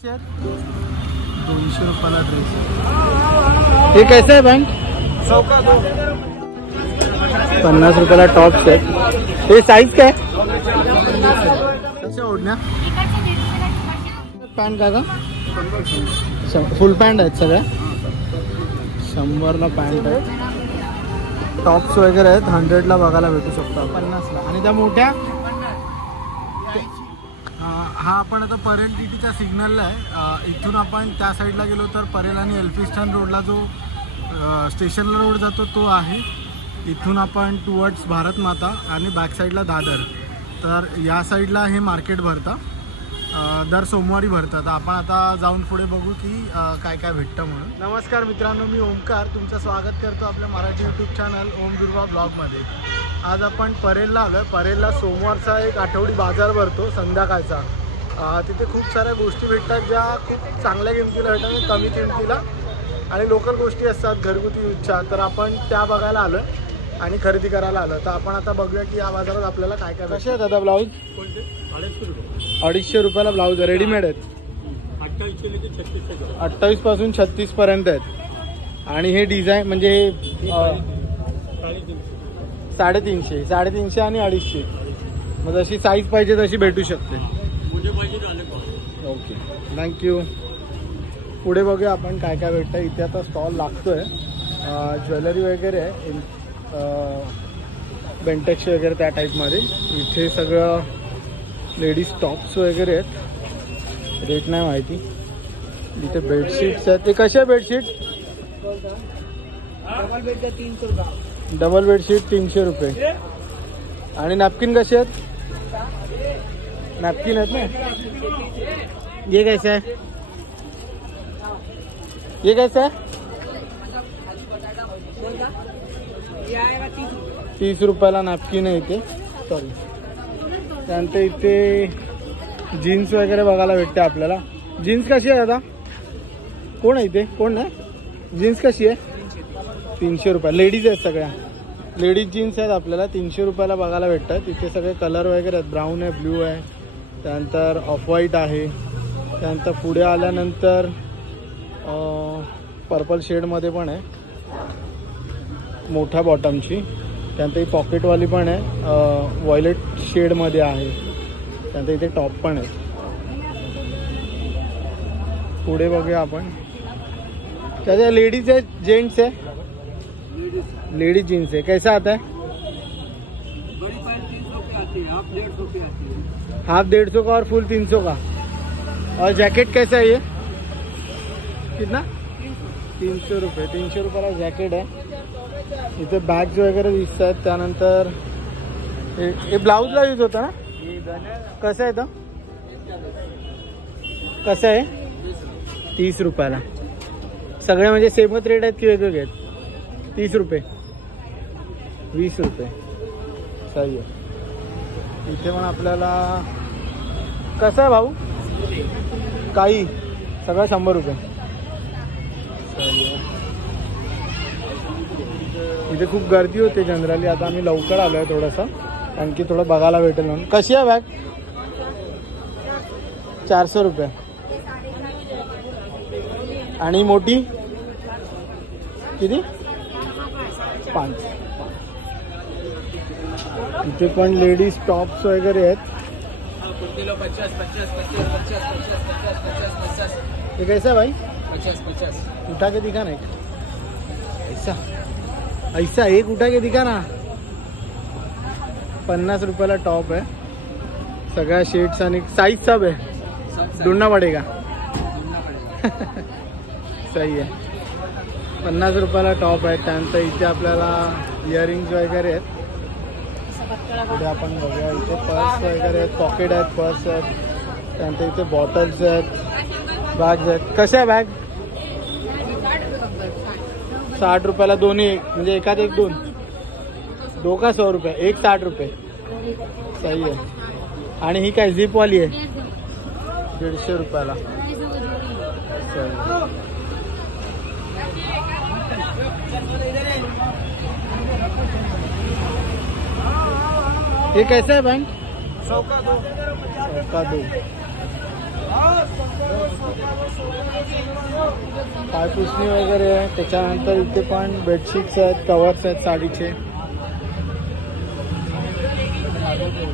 200 रुपयाला ड्रेस. हे कैसे आहे बँक? 50 रुपयाला टॉप सेट. हे साईज काय? कशा ओढण्या? पॅन्ट का ग? फुल पॅन्ट आहेत सगळ्या. 100ला पॅन्ट आहे. टॉप्स वगैरे आहेत 100ला बघायला भेटू शकतो. 50ला. आणि त्या मोठ्या हा आपण आता परेल टीटीच्या सिग्नलला आहे. इथून आपण त्या साईडला गेलो तर परेल आणि एल्फिस्टन रोडला जो स्टेशनला रोड जातो तो आहे. इथून आपण टुवर्ड्स भारत माता आणि बॅक साईडला दादर. तर या साईडला हे मार्केट भरतं. दर सोमवारी भरतं. तर आपण आता जाऊन पुढे बघू की काय काय भेटतं म्हणून. नमस्कार मित्रांनो, मी ओमकार तुमचं स्वागत करतो आपल्या मराठी यूट्यूब चॅनल ओम दुर्वा ब्लॉगमध्ये. आज आपण परेलला आलो आहे. परेलला सोमवारचा एक आठवडी बाजार भरतो संध्याकाळचा. तिथे खूप साऱ्या गोष्टी भेटतात ज्या खूप चांगल्या किमतीला भेटतात, कमी किमतीला, आणि लोकल गोष्टी असतात घरगुती यूजच्या. तर आपण त्या बघायला आलो आहे आणि खरेदी करायला आलो. तर आपण आता बघूया की या बाजारात आपल्याला काय काय. कसे आहेत आता ब्लाऊज? 250 रुपयाला ब्लाऊज रेडीमेड आहेत. 28 पासून 36 पर्यंत आहेत. आणि हे डिझाईन म्हणजे हे 350 आणि 250. मग जशी साईज पाहिजे तशी भेटू शकते. Okay, thank you. पुढे बघूया आपण काय काय भेटतं. इथे आता स्टॉल लागतोय. ज्वेलरी वगैरे आहे, बेंटेक्स वगैरे त्या टाईपमध्ये. इथे सगळं लेडीज टॉप्स वगैरे आहेत. रेट नाही माहिती. इथे बेडशीट्स आहेत. ते कसे आहे बेडशीट? डबल बेडशीट 300 रुपये. आणि नॅपकिन कसे आहेत? नॅपकिन आहेत ना. ये कैसा है? ये कैसा है? 30 रुपयाला नॅपकिन आहे इथे. सॉरी. त्यानंतर इथे जीन्स वगैरे बघायला भेटते आपल्याला. जीन्स कशी आहे आता? कोण आहे इथे? कोण आहे? जीन्स कशी आहे? 300 रुपये. लेडीज आहेत सगळ्या. लेडीज जीन्स आहेत आपल्याला 300 रुपयाला बघायला भेटतात. इथे सगळे कलर वगैरे आहेत. ब्राऊन आहे, ब्ल्यू आहे, त्यानंतर ऑफ व्हाईट आहे. त्यानंतर पुढे आल्यानंतर पर्पल शेडमध्ये पण आहे मोठ्या बॉटमची. त्यानंतर ही पॉकेटवाली पण आहे, व्हायलेट शेडमध्ये आहे. त्यानंतर इथे टॉप पण आहे. पुढे बघूया आपण. त्याच्या लेडीज आहे, जेंट्स आहे? लेडीज जीन्स है. कैसा आता है? हाफ 150 का और फुल 300 का. और जैकेट कैसा है ये? कितना? 300 रुपये. 300 रुपयाला जॅकेट आहे. इथे बॅग्स वगैरे दिसत आहेत. त्यानंतर हे ब्लाऊजला यूज होता ना. कसं आहे तो? कसं आहे? 30 रुपयाला. सगळे म्हणजे सेमच रेट आहेत की वेगवेगळे आहेत? 30 रुपये, 20 रुपये. सही आहे. इथे पण आपल्याला कसं आहे भाऊ? काही सगळं 100 रुपये. सही आहे. इथे खूप गर्दी होते जनरली. आता आम्ही लवकर आलो आहे थोडंसं, कारण की थोडं बघायला भेटेल म्हणून. कशी आहे बॅग? 400 रुपये. आणि मोठी किती? 5. इथे पण लेडीज टॉप्स वगैरे आहेत. ये कैसा भाई? 50. उठा के दिखा ना एक. ऐसा ऐसा एक उठा के दिखा ना. 50 रुपयाला टॉप आहे. सगळ्या शेड्स आणि साइज सब आहे. ढूंढना पडेगा. सही आहे. 50 रुपयाला टॉप आहे. त्यानंतर इथे आपल्याला इयरिंग्स वगैरे आहेत. पुढे आपण बघूया. इथे पर्स वगैरे आहेत, पॉकेट आहेत, पर्स आहेत. त्यानंतर इथे बॉटल्स आहेत, बॅग्स आहेत. कशा आहे बॅग? 60 रुपयाला दोन्ही, म्हणजे एकात एक दोन. दो का 100 रुपये. एक 60 रुपये. सही आहे. आणि ही काय झिपवाली आहे? 150 रुपयाला. सही. ये कैसा है बैंक? 100 का 2. पायपुसणी वगैरे आहे. त्याच्यानंतर इथे पण बेडशीट्स आहेत, कवर्स आहेत साडीचे.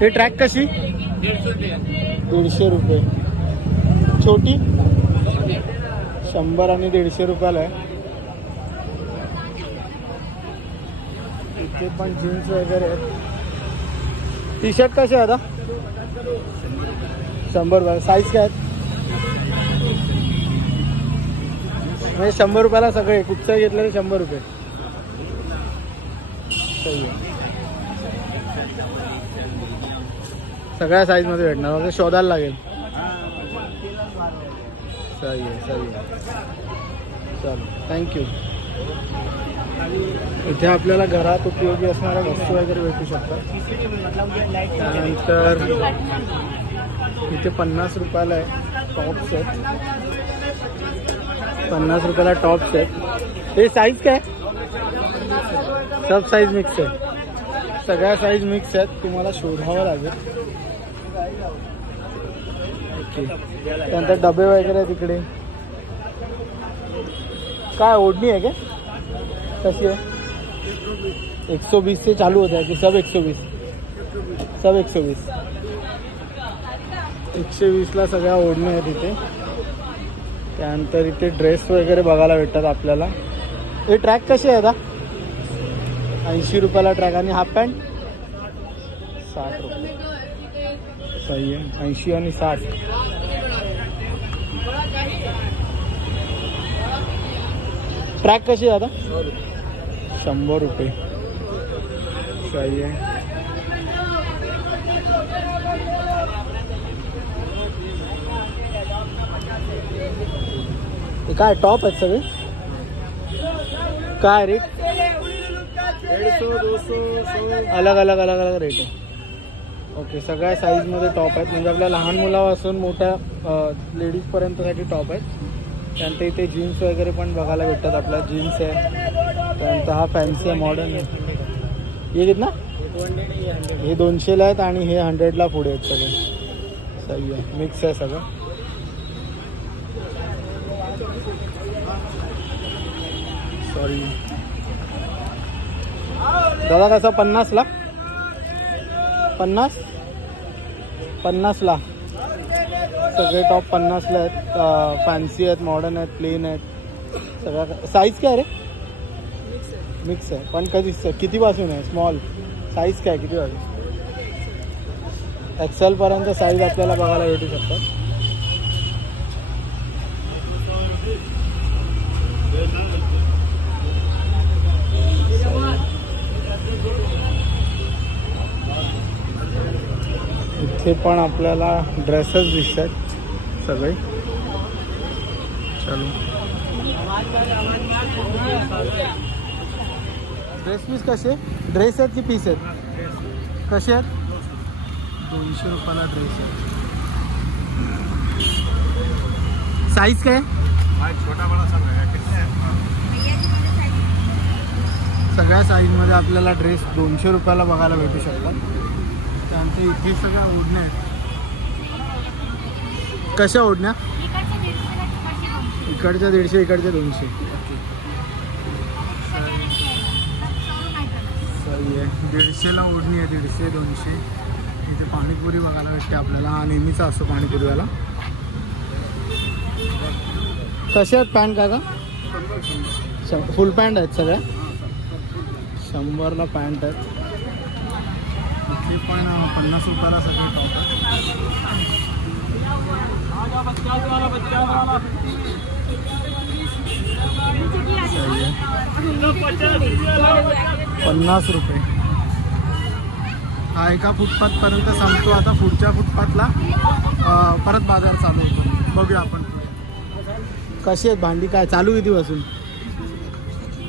हे ट्रॅक कशी? 150 रुपये. छोटी 100 आणि 150 रुपयाला आहे. इथे पण जीन्स वगैरे आहेत. टी शर्ट कसे आहे आता? 100 रुपये. साईज काय आहेत? म्हणजे 100 रुपयाला सगळे, कुठचं घेतलं तर 100 रुपये. सही आहे. सगळ्या साईज मध्ये भेटणार, म्हणजे शोधायला लागेल. सही आहे, सही आहे. चलो, थँक्यू. इथे आपल्याला घरात उपयोगी असणाऱ्या वस्तू वगैरे भेटू शकतात. त्यानंतर इथे 50 रुपयाला आहे टॉप्स आहेत. 50 रुपयाला टॉप्स आहेत. हे साईज काय? सब साईज मिक्स आहे. सगळ्या साईज मिक्स आहेत, तुम्हाला शोधावं लागेल. ओके. त्यानंतर डबे वगैरे आहे तिकडे. काय ओढणी आहे काय? कशी आहे? 120 से चालू होता है कि सब 120? सब 120. 120ला सगळ्या ओढणी आहेत इथे. त्यानंतर इथे ड्रेस वगैरे बघायला भेटतात आपल्याला. हे ट्रॅक कसे आहे आता? 80 रुपयाला ट्रॅक. आणि हाफ पॅन्ट 60 रुपये. सही आहे. 80 आणि 60. ट्रॅक कशी आहे आता? 100 रुपये. सही आहे. काय टॉप आहेत सगळे? काय रेट? 150, 200, अलग अलग अलग अलग रेट आहे. ओके. सगळ्या साईजमध्ये टॉप आहेत, म्हणजे आपल्या लहान मुलापासून मोठ्या लेडीजपर्यंतसाठी टॉप आहेत. त्यानंतर इथे जीन्स वगैरे पण बघायला भेटतात. आपला जीन्स आहे. त्यानंतर हा फॅन्सी आहे, मॉडर्न आहे. हे कितना? हे 200ला आहेत आणि हे 100ला पुढे आहेत सगळे. सही आहे. मिक्स आहे सगळं. सॉरी दादा, कसा 50ला? 50ला सगळे टॉप 50ला आहेत. फॅन्सी आहेत, मॉडर्न आहेत, प्लेन आहेत. सगळ्या साईज काय रे? मिक्स आहे. पण कधी कितीपासून आहे? स्मॉल साईज काय? कितीपासून? XL पर्यंत साईज आपल्याला बघायला भेटू शकतात. इथे पण आपल्याला ड्रेसेस दिसतात सगळे. चलो. ड्रेस पीस कसे? ड्रेस आहेत की पीस आहेत? कसे आहेत? 200 रुपयाला ड्रेस आहे. साईज काय? छोटा बडा सगळ्या साईजमध्ये आपल्याला ड्रेस 200 रुपयाला बघायला भेटू शकतात. त्यानंतर इथे सगळ्या ओढण्या आहेत. कशा ओढण्या? इकडच्या 150, इकडच्या 200. सही आहे. 150ला ओढणी आहे. 150, 200. इथे पाणीपुरी बघायला भेटते आपल्याला. हा नेहमीचा असतो पाणीपुरीवाला. कशा आहेत पॅन्ट काका? फुल पॅन्ट आहेत सगळ्या. 100ला पॅन्ट आहेत. इथे पण 50 रुपयाला सगळे टॉप आहेत. 50 रुपये. हा एका फुटपाथपर्यंत संपतो. आता पुढच्या फुटपाथला परत बाजार चालू होतो. बघूया आपण पुढे. कशी आहेत भांडी? काय चालू कितीपासून?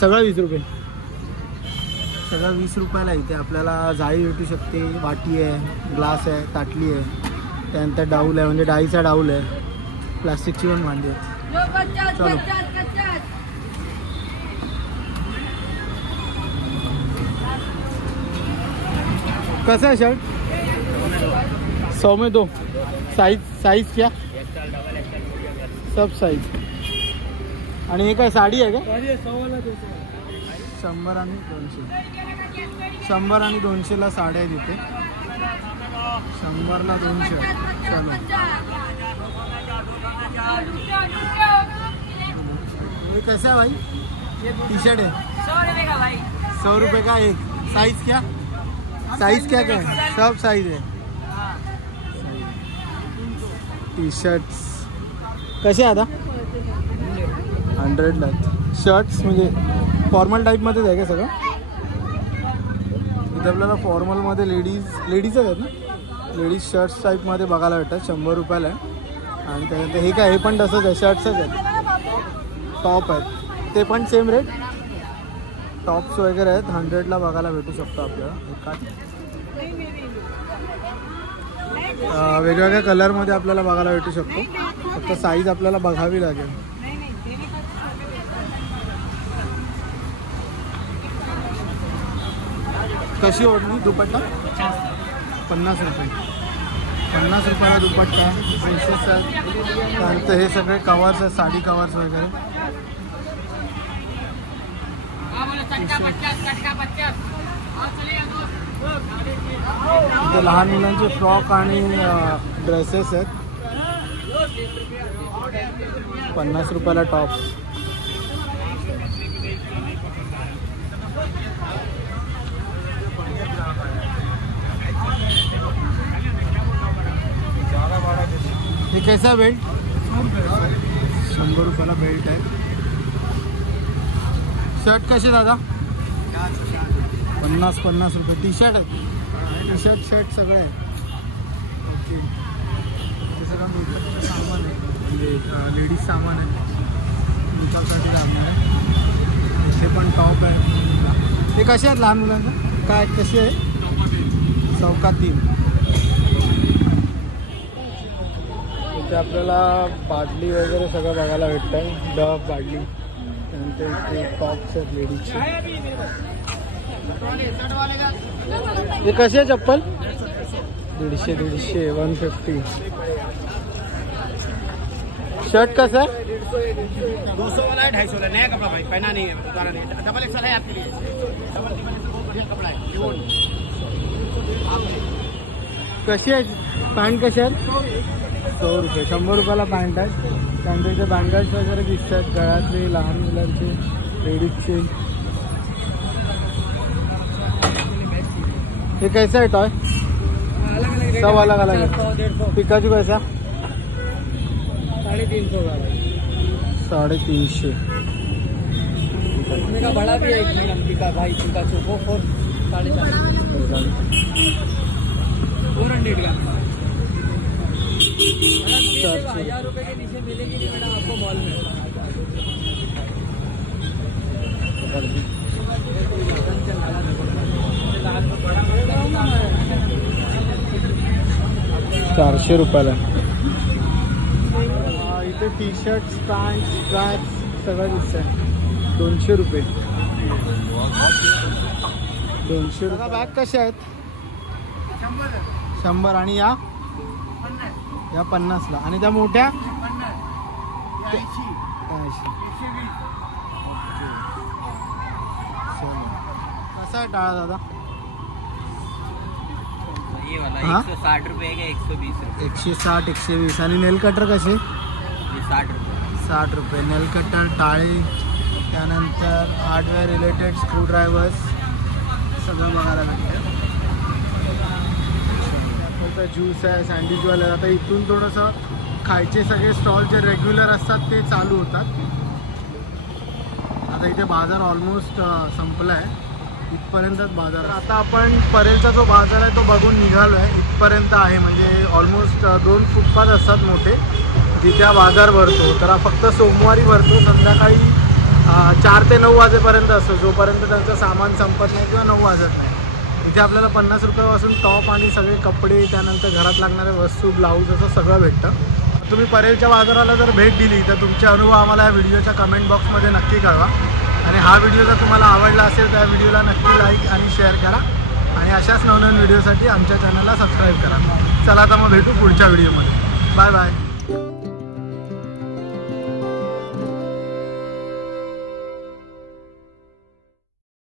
सगळं 20 रुपये. सगळं 20 रुपयाला. इथे आपल्याला जाळी भेटू शकते. वाटी आहे, ग्लास आहे, ताटली आहे. त्यानंतर डाऊल आहे, म्हणजे डाळीचा डाऊल आहे. प्लास्टिकची पण भांडी आहेत. चलो. कैसा है शर्ट? 100 में 2. साइज क्या? सब साइज. आणि हे काय साडी आहे का? 100 आणि 200. 100 आणि 200ला साड्या आहे तिथे. 100ला 200. चलो ये कैसा है भाई? टी शर्ट है 100 रुपये का भाई. 100 रुपये का एक. साइज क्या? साइज क्या क्या है? सब साइज है. टी शर्ट्स कसे आता? 100ला. शर्ट्स म्हणजे फॉर्मल टाईपमध्येच आहे का सगळं? इथे आपल्याला फॉर्मलमध्ये लेडीजच आहेत ना. लेडीज शर्ट्स टाईपमध्ये बघायला भेटतात. 100 रुपयाला आहे. आणि त्यानंतर हे काय, हे पण तसंच आहे, शर्ट्सच आहेत. टॉप आहेत ते पण सेम रेट. टॉप्स वगैरे आहेत 100ला बघायला भेटू शकतो आपल्याला. वेगवेगळ्या कलरमध्ये आपल्याला बघायला भेटू शकतो. फक्त साईज आपल्याला बघावी लागेल. कशी ओढणी दुपट्टा? 50 रुपये. 50 रुपयाला दुपट्टा आहे. ड्रेसेस आहेत. त्यानंतर हे सगळे कवर्स आहेत, साडी कवर्स वगैरे. इथे लहान मुलांचे फ्रॉक आणि ड्रेसेस आहेत. 50 रुपयाला टॉप्स. हे कैसा बेल्ट? 100 रुपयाला बेल्ट आहे. शर्ट कसे दादा? 50 रुपये. टी शर्ट आहे. टी शर्ट सगळं आहे. ओके. हे सगळं मेकअपचं सामान आहे, म्हणजे लेडीज सामान आहे, मेकअपसाठी सामान आहे. इथे पण टॉप आहे. हे कसे आहेत लहान मुलांचं? काय कसे आहे? 3 इथे आपल्याला बादली वगैरे सगळं बघायला भेटतं आहे. डब बादली. त्यानंतर इथे टॉप्स आहेत लेडीजचे. हे कसे आहे चप्पल? 150 150. शर्ट कसं आहे? 200 वाला है, 250 वाला. नया कपड़ा भाई, पहना नहीं है, दोबारा नहीं. डबल एक्सल है आपके लिए. डबल कपड़ा है. कशी आहे पॅन्ट? कशी आहे? 100 रुपये. 100 रुपयाला पॅन्ट आहे. त्यानंतर इथे बँगल्स वगैरे दिसतात, गळ्यातले, लहान मुलांचे, लेडीजचे. हे कैसा आहे टॉय? सब अलग अलग है. पिकाचू कैसा? 350. का बड़ा भी है मैडम. पिका भाई पिकाचू वो 450. 400 का. 1000 रुपये के नीचे मिलेगी नहीं मैडम आपको मॉल में. 400 रुपयाला. इथे टी शर्ट्स, पॅन्ट, ट्रॅक्स सगळं दिसत आहे. 200 रुपये. 200 रुपये. बॅग कशा आहेत? 100. आणि या 50ला. आणि त्या मोठ्या 80. कसा आहे टाळा दादा? ये वाला 160 रुपये का 120 रुपये. 160 120. आणि नेल कटर कसे? 60 रुपये. 60 रुपये. नेल कटर, टाळे, त्यानंतर हार्डवेअर रिलेटेड स्क्रूड्रायव्हर्स सगळं बघायला भेटतं. ज्यूस आहे, सँडविचवाले. आता इथून थोडंसं खायचे सगळे स्टॉल जे रेग्युलर असतात ते चालू होतात. आता इथे बाजार ऑलमोस्ट संपला आहे. इथपर्यंतच बाजार. आता आपण परेलचा जो बाजार आहे तो बघून निघालो आहे. इथपर्यंत आहे, म्हणजे ऑलमोस्ट 2 फुटपाथ असतात मोठे जिथे हा बाजार भरतो. तर हा फक्त सोमवारी भरतो. संध्याकाळी 4 ते 9 वाजेपर्यंत असतो, जोपर्यंत त्यांचं सामान संपत नाही किंवा 9 वाजत नाही. इथे आपल्याला 50 रुपयापासून टॉप आणि सगळे कपडे, त्यानंतर घरात लागणारे वस्तू, ब्लाऊज असं सगळं भेटतं. तुम्ही परेलच्या बाजाराला जर भेट दिली तर तुमचे अनुभव आम्हाला या व्हिडिओच्या कमेंट बॉक्समध्ये नक्की कळवा. आणि हा व्हिडिओ जर तुम्हाला आवडला असेल तर या व्हिडिओला नक्की लाईक आणि शेअर करा. आणि अशाच नवनवीन व्हिडिओसाठी आमच्या चॅनलला सबस्क्राईब करा. चला आता मग भेटू पुढच्या व्हिडिओमध्ये. Bye bye.